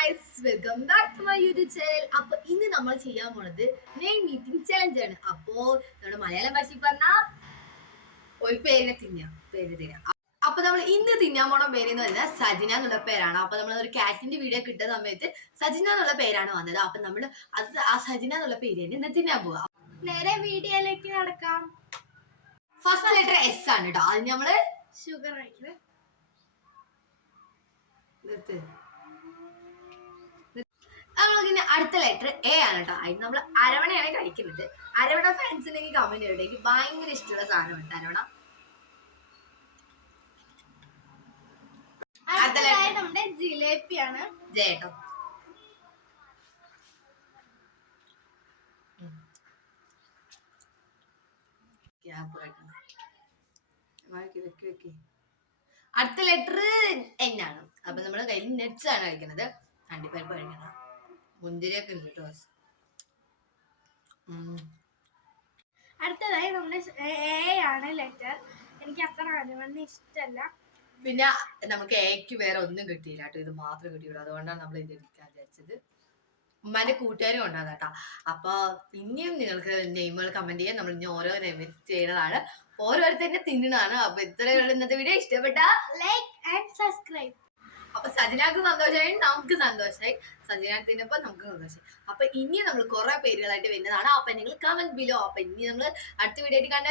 Guys, welcome back to my YouTube channel. അപ്പൊ ഇന്ന് നമ്മൾ ചെയ്യാൻ പോണത് നെയിം മീറ്റിംഗ് ചലഞ്ച് ആണ്. അപ്പോ നമ്മുടെ മലയാളം ഭാഷയിൽ പറഞ്ഞ ഒരു പേര് തിന്നാം. അപ്പൊ നമ്മൾ ഇന്ന് തിന്നാൻ പോണ പേര് എന്ന് പറയുന്നത് സജിന എന്നുള്ള പേരാണ്. അപ്പൊ നമ്മൾ ഒരു കാറ്റിന്റെ വീഡിയോ കിട്ടുന്ന സമയത്ത് സജിന എന്നുള്ള പേരാണ് വന്നത്. അപ്പൊ നമ്മൾ അത് ആ സജിന എന്നുള്ള പേര് തന്നെ ഇന്ന് തിന്നാൻ പോവാ. നേരെ വീഡിയോയിലേക്ക് നടക്കാം. ഫസ്റ്റ് ലെറ്റർ എസ് ആണ് കേട്ടോ. അത് നമ്മള് ഷുഗർ കഴിക്കുന്നത്. നമ്മളിങ്ങനെ അടുത്ത ലെറ്റർ എ ആണ് കേട്ടോ. അതിന് നമ്മൾ അരവണയാണ് കഴിക്കുന്നത്. അരവണ ഫാൻസ് ഉണ്ടെങ്കിൽ കമന്റ് ചെയ്യട്ടെ. എനിക്ക് ഭയങ്കര ഇഷ്ടമുള്ള സാധനമുണ്ട് അരവണ. നമ്മുടെ ജിലേബിയാണ്. ജേട്ടോ അടുത്ത ലെറ്റർ എൻ ആണ്. അപ്പൊ നമ്മുടെ കയ്യിൽ നെറ്റ്സ് ആണ് കഴിക്കുന്നത്. അണ്ടിപ്പരിപ്പ് കഴിക്കണം. മുന്തിരിയൊക്കെ ഉണ്ട് കേട്ടോ. അടുത്തതായി നമ്മുടെ എ ആണ് ലെറ്റർ. എനിക്ക് അത്ര അരവണ്ണ ഇഷ്ടമല്ല. പിന്നെ നമുക്ക് എക്ക് വേറെ ഒന്നും കിട്ടിയില്ല കേട്ടോ. ഇത് മാത്രം കിട്ടിയുള്ളൂ. അതുകൊണ്ടാണ് നമ്മൾ ഇത് എടുക്കാൻ വിചാരിച്ചത്. ഉമ്മാന്റെ കൂട്ടുകാരും കൊണ്ടാണ് കേട്ടോ. അപ്പൊ ഇനിയും നിങ്ങൾക്ക് നെയിമുകൾ കമന്റ് ചെയ്യാൻ നമ്മൾ ഇനി ഓരോ നെയിം ചെയ്യുന്നതാണ്. ഓരോരുത്തരുടെ തിന്നതാണ്. അപ്പൊ ഇത്രയുള്ള ഇന്നത്തെ വീഡിയോ ഇഷ്ടപ്പെട്ട ലൈക്ക് ആൻഡ് സബ്സ്ക്രൈബ്. അപ്പൊ സജിനാക്ക് സന്തോഷമായി, നമുക്ക് സന്തോഷമായി. സജിനാത്തിനൊപ്പം നമുക്ക് സന്തോഷമായി. അപ്പൊ ഇനി നമ്മൾ കുറെ പേരുകളായിട്ട് വരുന്നതാണ്. അപ്പൊ നിങ്ങൾ കമന്റ് ബിലോ. അപ്പൊ ഇനി നമ്മൾ അടുത്ത വീഡിയോ ആയിട്ട് കണ്ടു.